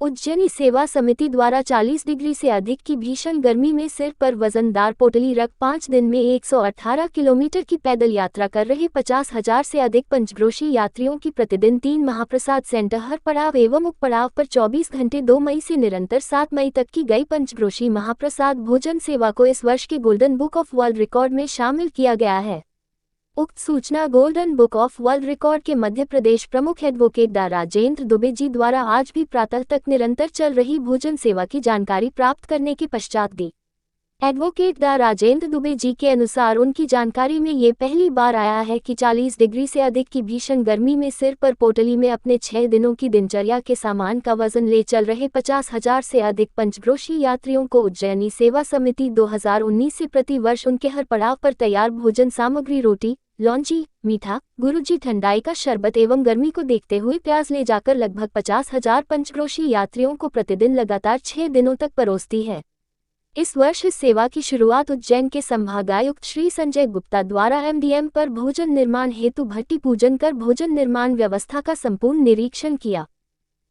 उज्जैनी सेवा समिति द्वारा 40 डिग्री से अधिक की भीषण गर्मी में सिर पर वजनदार पोटली रख 5 दिन में 118 किलोमीटर की पैदल यात्रा कर रहे 50,000 से अधिक पंचक्रोशी यात्रियों की प्रतिदिन 3 महाप्रसाद सेंटर हर पड़ाव एवं उप पड़ाव पर 24 घंटे 2 मई से निरंतर 7 मई तक की गई पंचक्रोशी महाप्रसाद भोजन सेवा को इस वर्ष के golden book of world record में शामिल किया गया है। उक्त सूचना golden book of world record के मध्य प्रदेश प्रमुख एडवोकेट डा राजेंद्र दुबे जी द्वारा आज भी प्रातः तक निरंतर चल रही भोजन सेवा की जानकारी प्राप्त करने के पश्चात दी। एडवोकेट डा राजेंद्र दुबे जी के अनुसार उनकी जानकारी में ये पहली बार आया है कि 40 डिग्री से अधिक की भीषण गर्मी में सिर पर पोटली में अपने 6 दिनों की दिनचर्या के सामान का वजन ले चल रहे 50,000 से अधिक पंचक्रोशी यात्रियों को उज्जैनी सेवा समिति 2019 से प्रति वर्ष उनके हर पड़ाव पर तैयार भोजन सामग्री रोटी, लौंजी, मीठा, गुरुजी ठंडाई का शरबत एवं गर्मी को देखते हुए प्याज ले जाकर लगभग 50,000 पंचक्रोशी यात्रियों को प्रतिदिन लगातार 6 दिनों तक परोसती है। इस वर्ष इस सेवा की शुरुआत उज्जैन के संभागायुक्त श्री संजय गुप्ता द्वारा एमडीएम पर भोजन निर्माण हेतु भट्टी पूजन कर भोजन निर्माण व्यवस्था का संपूर्ण निरीक्षण किया।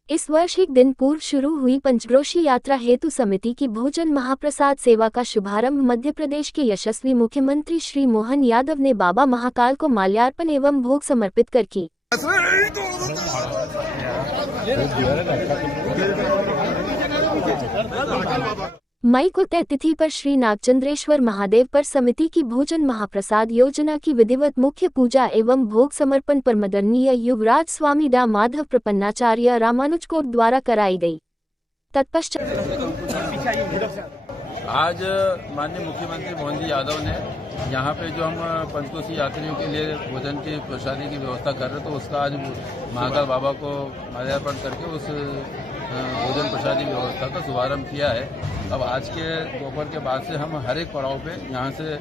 इस वर्ष एक दिन पूर्व शुरू हुई पंचक्रोशी यात्रा हेतु समिति की भोजन महाप्रसाद सेवा का शुभारंभ मध्य प्रदेश के यशस्वी मुख्यमंत्री श्री मोहन यादव ने बाबा महाकाल को माल्यार्पण एवं भोग समर्पित कर की। मई को तय तिथि पर श्री नागचंद्रेश्वर महादेव पर समिति की भोजन महाप्रसाद योजना की विधिवत मुख्य पूजा एवं भोग समर्पण पर मदरणीय युवराज स्वामी डा माधव प्रपन्नाचार्य रामानुजकोट द्वारा कराई गई। तत्पश्चात आज माननीय मुख्यमंत्री मोहन जी यादव ने यहाँ पे जो हम पंचकोशी यात्रियों के लिए भोजन की प्रसादी की व्यवस्था कर रहे, तो उसका आज महाकाल बाबा को माल्यार्पण करके उस भोजन प्रसादी व्यवस्था का शुभारंभ किया है। अब आज के दोपहर के बाद से हम हर एक पड़ाव पे यहाँ से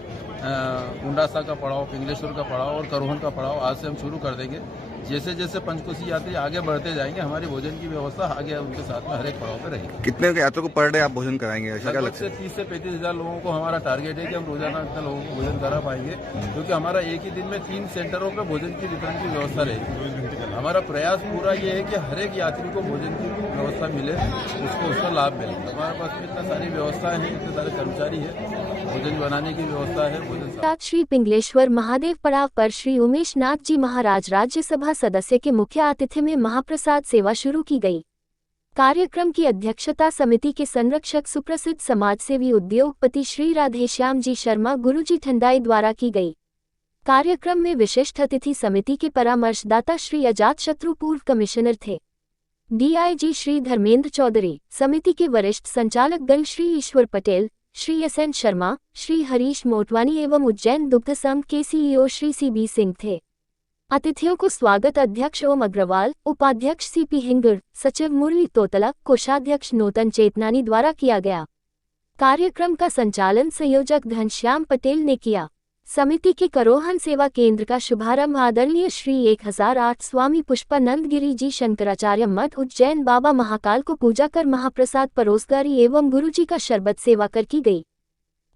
उंडासा का पड़ाव, पिंगलेश्वर का पड़ाव और करोहन का पड़ाव आज से हम शुरू कर देंगे। जैसे जैसे पंचकोशी यात्री आगे बढ़ते जाएंगे, हमारी भोजन की व्यवस्था आगे उनके साथ में हर एक पड़ाव पे रहेगी। कितने यात्रियों को पर डे आप भोजन कराएंगे? लगभग से 30 से 35,000 लोगों को हमारा टारगेट है कि हम रोजाना इतने लोगों को भोजन करा पाएंगे, क्योंकि हमारा एक ही दिन में 3 सेंटरों पर भोजन की वितरण की व्यवस्था रहेगी। हमारा प्रयास पूरा ये है कि हर एक यात्री को भोजन की व्यवस्था मिले, उसको उसका लाभ मिले। हमारे पास में इतना सारी व्यवस्थाएं हैं, इतने सारे कर्मचारी है, भोजन बनाने की व्यवस्था है। भोजन श्री पिंगलेश्वर महादेव पड़ाव पर श्री उमेश नाथ जी महाराज राज्यसभा सदस्य के मुख्य आतिथ्य में महाप्रसाद सेवा शुरू की गई। कार्यक्रम की अध्यक्षता समिति के संरक्षक सुप्रसिद्ध समाजसेवी उद्योगपति श्री राधेश्याम जी शर्मा गुरुजी ठंडाई द्वारा की गई। कार्यक्रम में विशिष्ट अतिथि समिति के परामर्शदाता श्री अजात शत्रु पूर्व कमिश्नर थे। डीआईजी श्री धर्मेंद्र चौधरी, समिति के वरिष्ठ संचालक गण श्री ईश्वर पटेल, श्री एसएन शर्मा, श्री हरीश मोटवानी एवं उज्जैन दुग्ध संघ के सीईओ श्री सीबी सिंह थे। अतिथियों को स्वागत अध्यक्ष ओम अग्रवाल, उपाध्यक्ष सीपी हिंगड़, सचिव मुरली तोतला, कोषाध्यक्ष नूतन चेतनानी द्वारा किया गया। कार्यक्रम का संचालन संयोजक घनश्याम पटेल ने किया। समिति के करोहन सेवा केंद्र का शुभारंभ आदरणीय श्री 1008 स्वामी पुष्पानंद गिरी जी शंकराचार्य मठ उज्जैन बाबा महाकाल को पूजा कर महाप्रसाद परोसगारी एवं गुरुजी का शरबत सेवा कर की गई।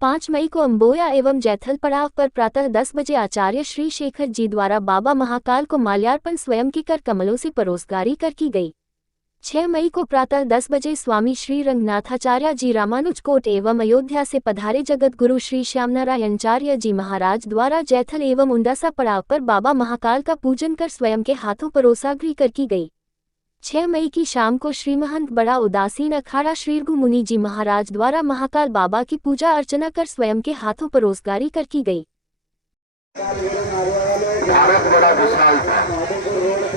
5 मई को अम्बोया एवं जैथल पड़ाव पर प्रातः 10 बजे आचार्य श्री शेखर जी द्वारा बाबा महाकाल को माल्यार्पण स्वयं के कर कमलों से परोसगारी कर की गई। 6 मई को प्रातः 10 बजे स्वामी श्री रंगनाथाचार्य जी रामानुजकोट एवं अयोध्या से पधारे जगत गुरु श्री श्यामनारायणचार्य जी महाराज द्वारा जैथल एवं उंडासा पड़ाव पर बाबा महाकाल का पूजन कर स्वयं के हाथों परोसाग्री कर की गई। 6 मई की शाम को श्री महंत बड़ा उदासीन अखाड़ा श्री रघु मुनि जी महाराज द्वारा महाकाल बाबा की पूजा अर्चना कर स्वयं के हाथों परोसगारी कर की गई। भारत बड़ा विशाल था,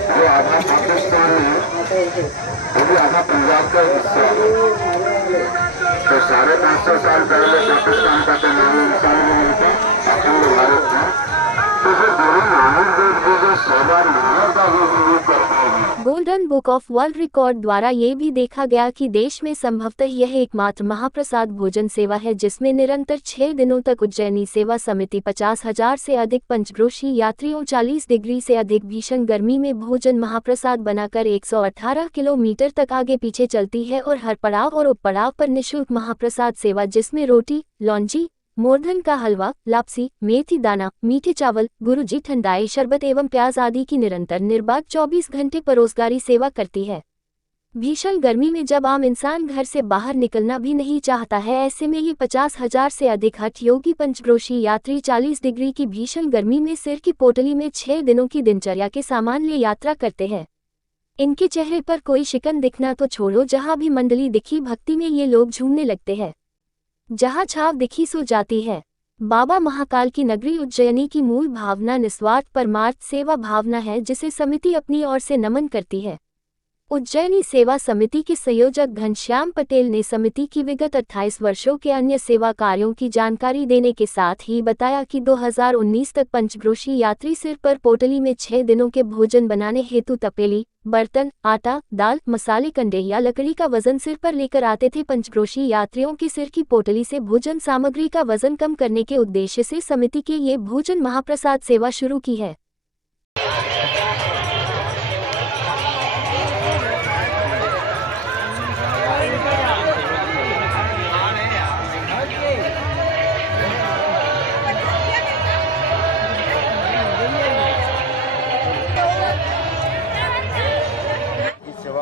जो आधा पाकिस्तान है, वो भी आधा पंजाब का हिस्सा है। तो 550 साल पहले पाकिस्तान का तो नाम इंसान नहीं था, अखंड भारत था। तो जो गुरु नानक देव जी जो 100 बार नानक का ही करते हैं। Golden book of world record द्वारा ये भी देखा गया कि देश में संभवतः यह एकमात्र महाप्रसाद भोजन सेवा है जिसमें निरंतर 6 दिनों तक उज्जैनी सेवा समिति 50,000 से अधिक पंचक्रोशी यात्रियों 40 डिग्री से अधिक भीषण गर्मी में भोजन महाप्रसाद बनाकर 118 किलोमीटर तक आगे पीछे चलती है और हर पड़ाव और उप पड़ाव पर निःशुल्क महाप्रसाद सेवा जिसमें रोटी, लौंजी, मोरधन का हलवा, लापसी, मेथी दाना, मीठे चावल, गुरुजी ठंडाई शरबत एवं प्याज आदि की निरंतर निर्बाध 24 घंटे परोसगारी सेवा करती है। भीषण गर्मी में जब आम इंसान घर से बाहर निकलना भी नहीं चाहता है, ऐसे में ये 50,000 से अधिक हठ योगी पंचक्रोशी यात्री 40 डिग्री की भीषण गर्मी में सिर की पोटली में 6 दिनों की दिनचर्या के सामान ले यात्रा करते हैं। इनके चेहरे पर कोई शिकन दिखना तो छोड़ो, जहां भी मंडली दिखी भक्ति में ये लोग झूमने लगते हैं। जहां छाव दिखी सो जाती है। बाबा महाकाल की नगरी उज्जैनी की मूल भावना निस्वार्थ परमार्थ सेवा भावना है, जिसे समिति अपनी ओर से नमन करती है। उज्जैनी सेवा समिति के संयोजक घनश्याम पटेल ने समिति की विगत 28 वर्षों के अन्य सेवा कार्यों की जानकारी देने के साथ ही बताया कि 2019 तक पंचक्रोशी यात्री सिर पर पोटली में 6 दिनों के भोजन बनाने हेतु तपेली, बर्तन, आटा, दाल, मसाले, कंडे या लकड़ी का वजन सिर पर लेकर आते थे। पंचक्रोशी यात्रियों के सिर की पोटली से भोजन सामग्री का वजन कम करने के उद्देश्य से समिति के ये भोजन महाप्रसाद सेवा शुरू की है।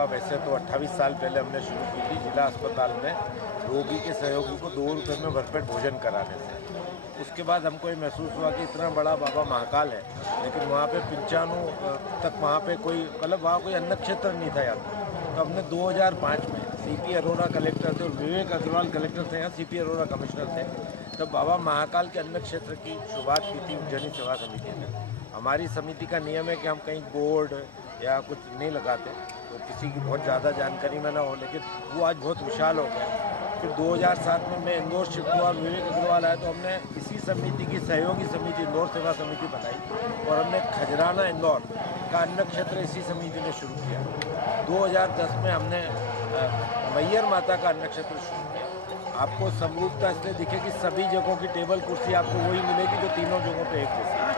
वैसे तो 28 साल पहले हमने शुरू की थी जिला अस्पताल में रोगी के सहयोगी को 2 रुपये में भरपेट भोजन कराने से। उसके बाद हमको ये महसूस हुआ कि इतना बड़ा बाबा महाकाल है, लेकिन वहाँ पे 95 तक वहाँ पे कोई मतलब वहाँ कोई अन्न क्षेत्र नहीं था यात्रा। तो हमने 2005 में CP अरोड़ा कलेक्टर थे और विवेक अग्रवाल कलेक्टर थे, यहाँ CP अरोड़ा कमिश्नर थे, तब बाबा महाकाल के अन्न क्षेत्र की शुरुआत की थी उज्जैनी सेवा समिति ने। हमारी समिति का नियम है कि हम कहीं बोर्ड या कुछ नहीं लगाते तो किसी की बहुत ज़्यादा जानकारी में ना हो, लेकिन वो आज बहुत विशाल हो गया। फिर 2007 में मैं इंदौर शिफ्ट हुआ और विवेक अग्रवाल आया तो हमने इसी समिति की सहयोगी समिति इंदौर सेवा समिति बनाई और हमने खजराना इंदौर का अन्न क्षेत्र इसी समिति ने शुरू किया। 2010 में हमने मैयर माता का अन्न क्षेत्र शुरू किया। आपको समरूपता इसलिए दिखे कि सभी जगहों की टेबल कुर्सी आपको वही मिलेगी जो तीनों जगहों पर एक जैसी है।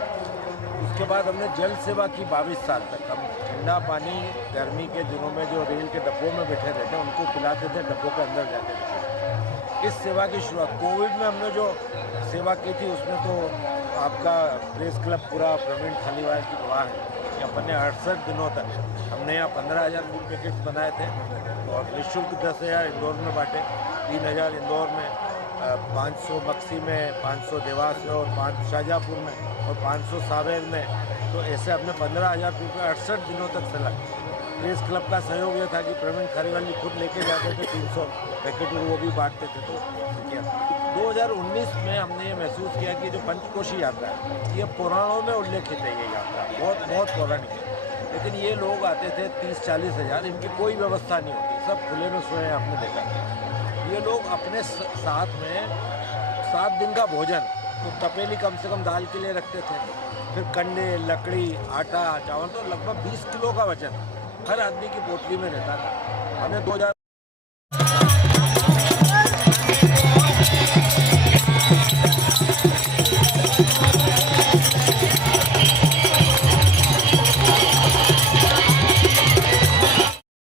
उसके बाद हमने जल सेवा की 22 साल तक। हम ठंडा पानी गर्मी के दिनों में जो रेल के डब्बों में बैठे रहते उनको पिलाते थे, डब्बों के अंदर जाते थे। इस सेवा की शुरुआत कोविड में हमने जो सेवा की थी उसमें तो आपका प्रेस क्लब पूरा प्रवीण खालीवाल की गवाह है कि अपन ने 68 दिनों तक हमने यहाँ 15,000 फूड पैकेट्स बनाए थे और निःशुल्क 10,000 इंदौर में बांटे, 3,000 इंदौर में, 500 बक्सी में, 500 देवास में और 5 शाहजहाँपुर में और 500 सावेर में। तो ऐसे हमने 15,000 रुपये 68 दिनों तक चला। प्रेस क्लब का सहयोग ये था कि प्रवीण खारीवाल जी खुद लेके जाते थे 300 पैकेट और वो भी बांटते थे। तो किया 2019 में हमने ये महसूस किया कि जो पंचकोशी यात्रा है ये पुराणों में उल्लेखित है। ये यात्रा बहुत पौराणिक है, लेकिन ये लोग आते थे 30-40 हज़ार, इनकी कोई व्यवस्था नहीं होती, सब खुले में सोए आपने देखा। ये लोग अपने साथ में 7 दिन का भोजन तो तपेली कम से कम दाल के लिए रखते थे, फिर कंडे, लकड़ी, आटा, चावल, तो लगभग 20 किलो का वजन हर आदमी की पोटली में रहता था। हमने 2000